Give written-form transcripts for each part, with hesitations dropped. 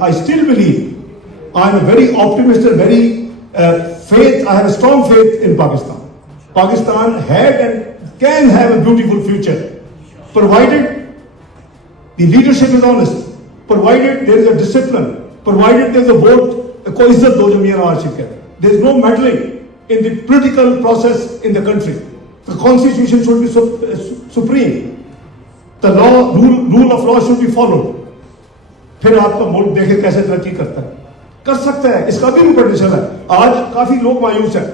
I still believe, I am a very optimistic, very I have a strong faith in Pakistan. Pakistan had and can have a beautiful future, provided the leadership is honest, provided there is a discipline, provided there is a vote, a coizzat do jo Mian Nawaz Sharif kehte. There is no meddling in the political process in the country. The constitution should be supreme. The law, rule of law should be followed. پھر آپ کا ملک دیکھے کیسے ترقی کرتا ہے, کر سکتا ہے. اس کا بھی پوٹینشیل ہے. آج کافی لوگ مایوس ہیں.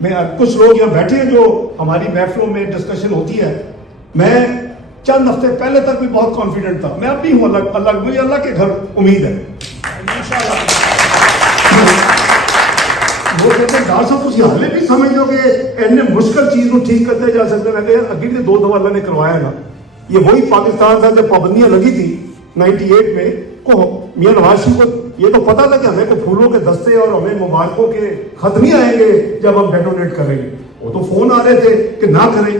میں کچھ لوگ یہاں بیٹھے ہیں جو ہماری محفلوں میں ڈسکشن ہوتی ہے. میں چند ہفتے پہلے تک بھی بہت کانفیڈنٹ تھا. میں اب بھی ہوں, مجھے اللہ کے گھر امید ہے. وہ کہتے ہیں ڈاکٹر صاحب تھی ہالے بھی سمجھ لو کہ ایسے مشکل چیز کو ٹھیک کرتے جا سکتے ہیں. کہ اگلی سے 2 دفعہ اللہ نے کروایا نا. یہ وہی پاکستان تھا جب پابندیاں لگی تھی 98 میں کو میاں نواز شریف کو یہ تو پتا تھا کہ ہمیں کو پھولوں کے دستے اور ہمیں مبارکوں کے خط نہیں آئیں گے جب ہم ڈیٹونیٹ کریں گے. وہ تو فون آ رہے تھے کہ نہ کریں.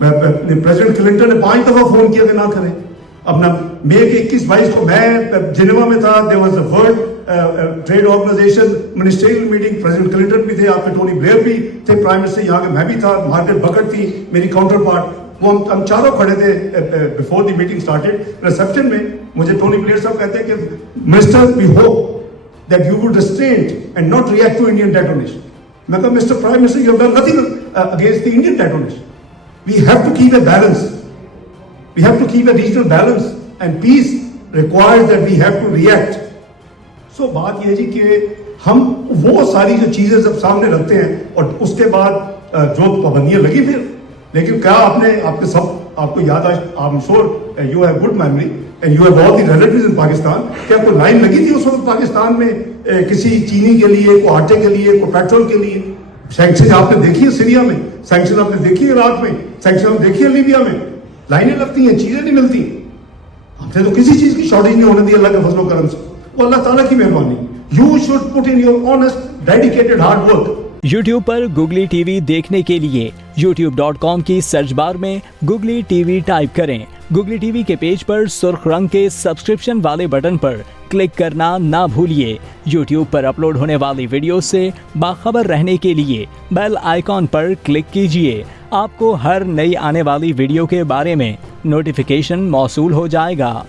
پریزیڈنٹ کلنٹن نے 5 دفعہ فون کیا کہ نہ کریں. اپنا مئی کے 21-22 کو میں جنیوا میں تھا. There was a world trade organisation ministerial meeting. President Clinton بھی تھے, آپ کے ٹونی بلیئر بھی تھے پرائم منسٹر, یہاں کے میں بھی تھا, مارگریٹ بکٹ تھی میری کاؤنٹر پارٹ. وہ ہم چاروں کھڑے تھے before the meeting started. Reception میں مجھے ٹونی بلیئر صاحب کہتے ہیں کہ mister we hope that you would restraint and not react to Indian detonation. میں کہا mister prime minister you have done nothing against the Indian detonation. We have to keep a balance. We have to keep a regional balance and peace requires that we have to react. So بات یہ ہے جی کہ ہم وہ ساری جو چیزیں سب سامنے رکھتے ہیں اور اس کے بعد جو پابندیاں لگی پھر. لیکن کیا آپ نے آپ کے سب آپ کو یاد آج I'm sure you have good memory and you have all the relatives in Pakistan. کیا کوئی لائن لگی تھی اس وقت پاکستان میں کسی چینی کے لیے, کوئی آٹے کے لیے, کوئی پیٹرول کے لیے؟ سینکشن آپ نے دیکھی ہے سیریا میں, سینکشن آپ نے دیکھی ہے عراق میں, سینکشن آپ نے دیکھی ہے لیبیا میں. لائنیں لگتی ہیں, چیزیں نہیں ملتی. ہم سے تو کسی چیز کی شارٹیج نہیں ہونے دی اللہ کے فضل و کرم سے. وہ اللہ تعالیٰ کی مہربانی. You should put in your honest dedicated hard work. YouTube per googly T V دیکھنے کے لیے youtube.com کی سرچ بار میں گوگلی ٹی وی ٹائپ کریں. گوگلی ٹی وی کے پیج پر سرخ رنگ کے سبسکرپشن والے بٹن پر کلک کرنا نہ بھولیے. یوٹیوب پر اپلوڈ ہونے والی ویڈیو سے باخبر رہنے کے لیے بیل آئیکن پر کلک کیجیے. آپ کو ہر نئی آنے والی ویڈیو کے بارے میں نوٹیفیکیشن موصول ہو جائے گا.